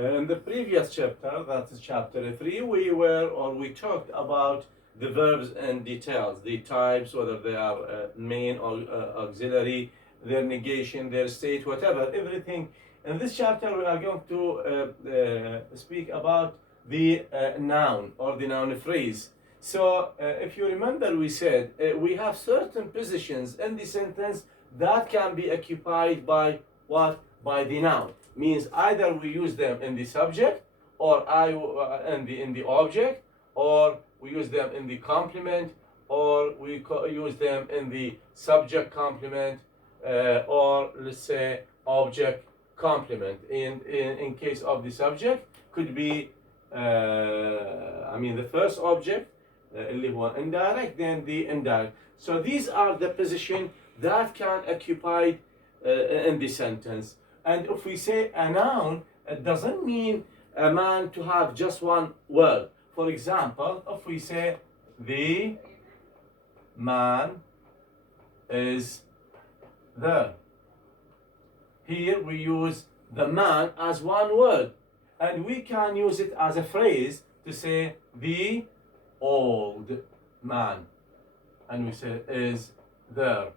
In the previous chapter, that is chapter 3, we talked about the verbs and details, the types, whether they are main or auxiliary, their negation, their state, whatever, everything. In this chapter, we are going to speak about the noun or the noun phrase. So, if you remember, we said we have certain positions in the sentence that can be occupied by what? By the noun. Means either we use them in the subject, or in the object, or we use them in the complement, or we use them in the subject complement, or let's say object complement. In case of the subject, could be the first object, اللي هو indirect, then the indirect. So these are the position that can occupy in the sentence. And if we say a noun, it doesn't mean a man to have just one word. For example, if we say the man is there, here we use the man as one word, and we can use it as a phrase to say the old man, and we say is there.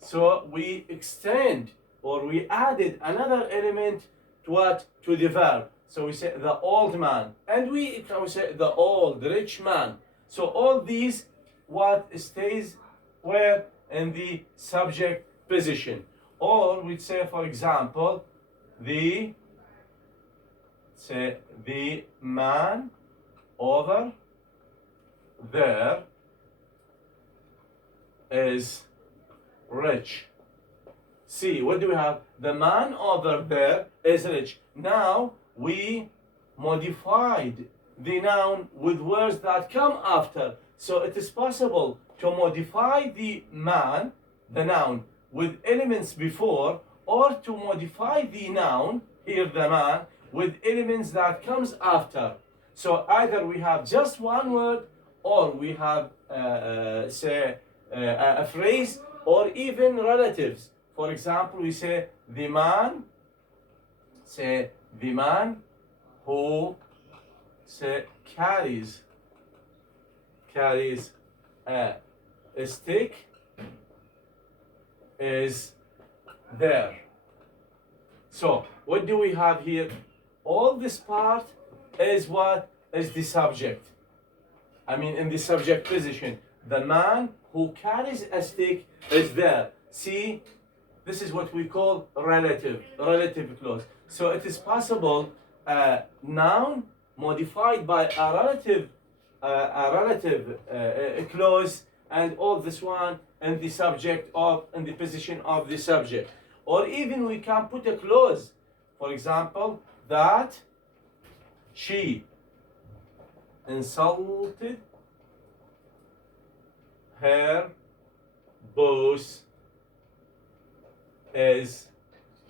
So we extend, or we added another element to what? To the verb. So we say the old man, and we say the old rich man. So all these what stays where? In the subject position. Or we'd say, for example, the man over there is rich. See, what do we have? The man over there is rich. Now we modified the noun with words that come after. So it is possible to modify the man, the noun, with elements before, or to modify the noun, here the man, with elements that comes after. So either we have just one word, or we have a phrase, or even relatives. For example, we say the man who carries a stick is there. So what do we have here? All this part is what? Is the subject. In the subject position. The man who carries a stick is there. See, this is what we call relative clause. So it is possible a noun modified by a relative clause, and all this one in the subject in the position of the subject. Or even we can put a clause. For example, that she insulted her boss is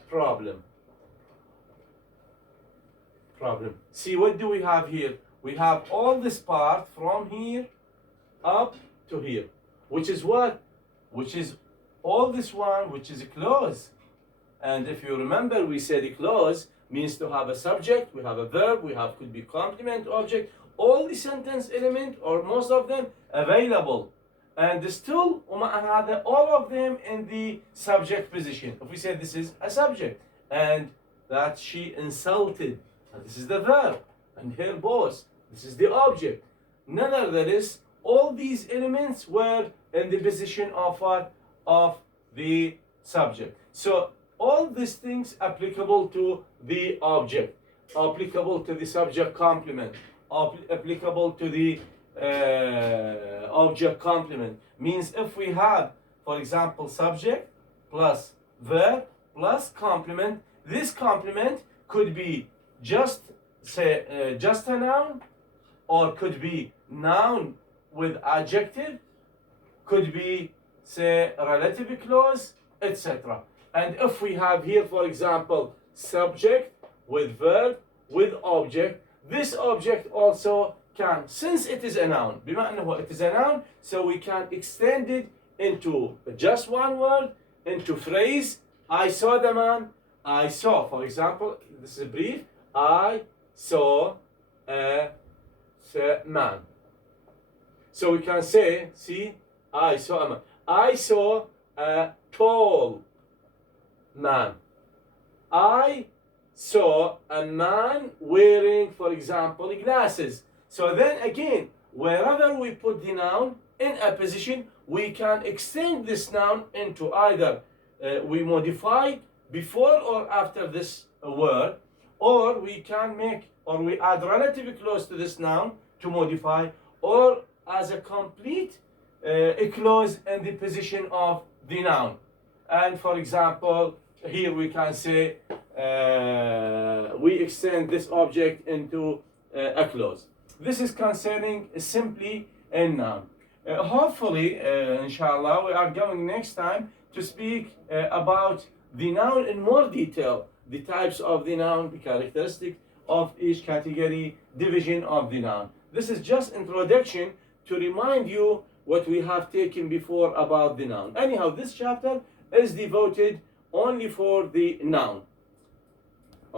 problem. See, what do we have here? We have all this part from here up to here, which is what? Which is all this one, which is a clause. And if you remember, we said a clause means to have a subject, we have a verb, we have could be complement, object, all the sentence element, or most of them available. And still, all of them in the subject position. If we say this is a subject, and that she insulted, this is the verb, and her boss, this is the object. Nevertheless, all these elements were in the position of what? Of the subject. So all these things applicable to the object, applicable to the subject complement, applicable to the object complement. Means if we have, for example, subject plus verb plus complement, this complement could be just a noun, or could be noun with adjective, could be relative clause, etc. And if we have here, for example, subject with verb with object, this object also can, since it is a noun, بما أنه it is a noun, so we can extend it into just one word, into phrase. I saw the man. I saw, for example, this is brief. I saw a man. So we can say, see, I saw a man. I saw a tall man. I saw a man wearing, for example, glasses. So then again, wherever we put the noun in a position, we can extend this noun into either we modify before or after this word, or we can make, or we add relative clause to this noun to modify, or as a complete clause in the position of the noun. And for example, here we can say we extend this object into a clause. This is concerning simply a noun. Hopefully, inshallah, we are going next time to speak about the noun in more detail, the types of the noun, the characteristics of each category, division of the noun. This is just introduction to remind you what we have taken before about the noun. Anyhow, this chapter is devoted only for the noun.